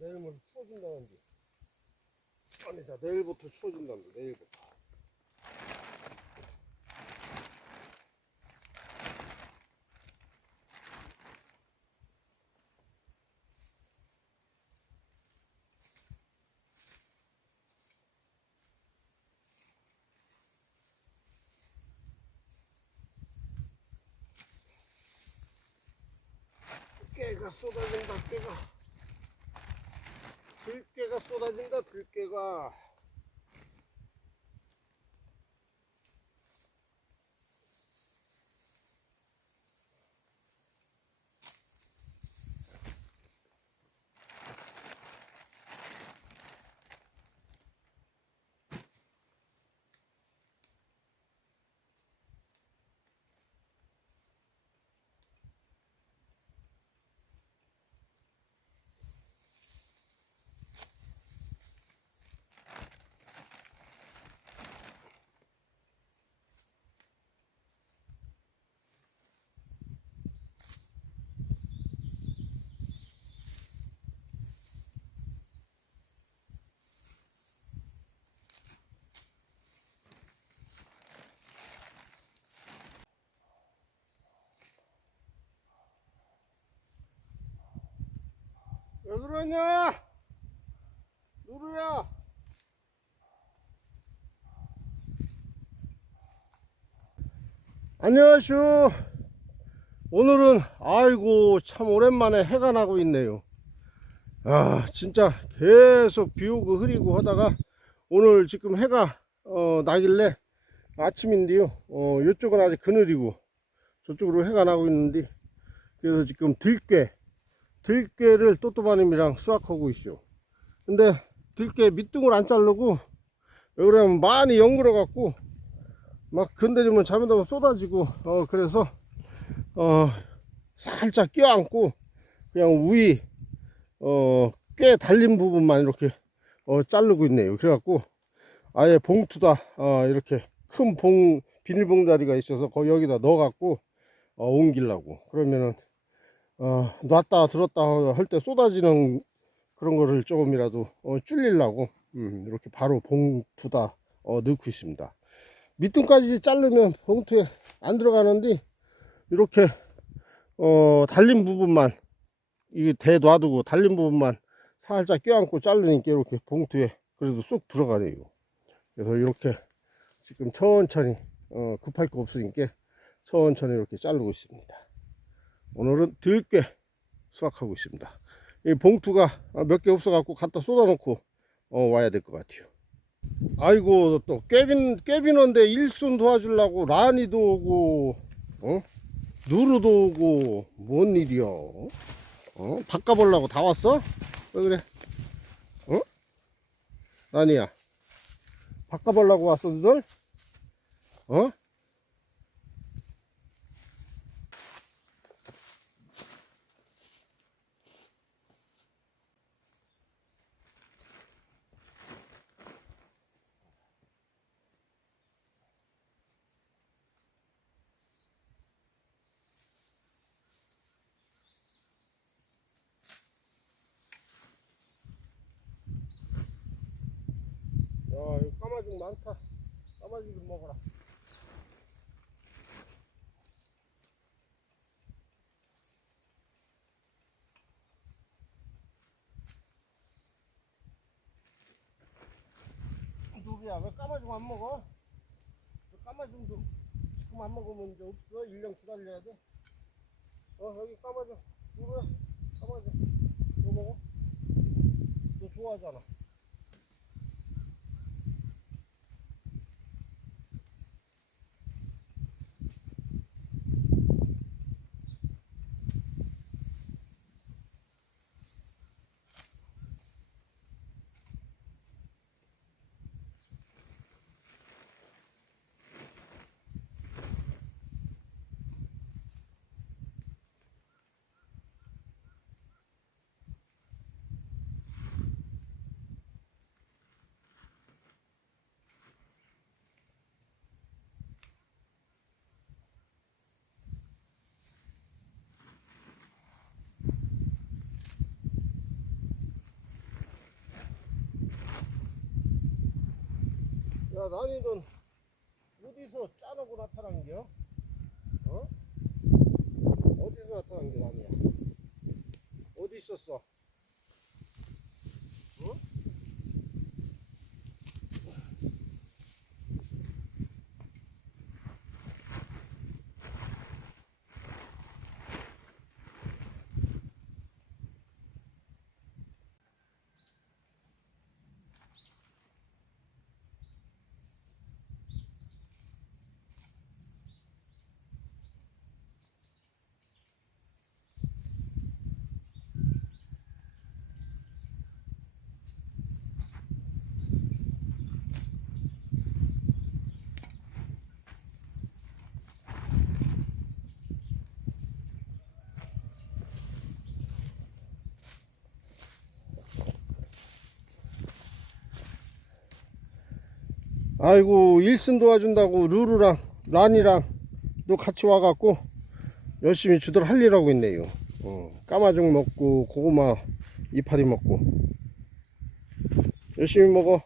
내일부터 추워진다는데. 아니다, 내일부터 추워진다는데, 내일부터. 깨가 쏟아진다, 깨가. 쏟아진다, 들깨가. 왜 그러냐? 누르야. 안녕하쇼. 오늘은 아이고 참 오랜만에 해가 나고 있네요. 아 진짜 계속 비 오고 흐리고 하다가 오늘 지금 해가 어, 나길래 아침인데요. 어, 이쪽은 아직 그늘이고 저쪽으로 해가 나고 있는데 그래서 지금 들깨 들깨를 또또바님이랑 수확하고 있어. 근데 들깨 밑둥을 안 자르고 왜 그러냐면 많이 연그러 갖고 막 건드리면 잘못하면 쏟아지고 어 그래서 어 살짝 껴안고 그냥 위 어꽤 달린 부분만 이렇게 어 자르고 있네요. 그래갖고 아예 봉투다 어 이렇게 큰 봉 비닐봉다리가 있어서 거기 여기다 넣어갖고 어 옮기려고 그러면은 어, 놨다 들었다 할 때 쏟아지는 그런 거를 조금이라도 어, 줄이려고 음, 이렇게 바로 봉투다 어, 넣고 있습니다. 밑둥까지 자르면 봉투에 안 들어가는데 이렇게 어, 달린 부분만 이게 대 놔두고 달린 부분만 살짝 껴안고 자르니까 이렇게 봉투에 그래도 쑥 들어가네요. 그래서 이렇게 지금 천천히 어, 급할 거 없으니까 천천히 이렇게 자르고 있습니다. 오늘은 들깨 수확하고 있습니다. 이 봉투가 몇 개 없어갖고 갖다 쏟아놓고 어, 와야 될 것 같아요. 아이고 또 깨빈 깨빈원데 일순 도와주려고 라니도 오고 어 누르도 오고 뭔 일이야? 어 바꿔보려고 다 왔어? 왜 그래? 어 라니야 바꿔보려고 왔어 너들? 어? 야, 이거 까마죽 많다. 까마죽 좀 먹어라. 누구야, 왜 까마죽 안 먹어? 왜 까마죽 좀 지금 안 먹으면 이제 없어? 1년 기다려야 돼? 어, 여기 까마죽. 누구야? 까마죽. 너 먹어? 너 좋아하잖아. 야, 난이는 어디서 짜놓고 나타난 겨? 어? 어디서 나타난 게 나니야? 어디 있었어? 어? 아이고 일순 도와준다고 루루랑 란이랑 또 같이 와갖고 열심히 주들 할 일 하고 있네요. 어, 까마죽 먹고 고구마 이파리 먹고 열심히 먹어.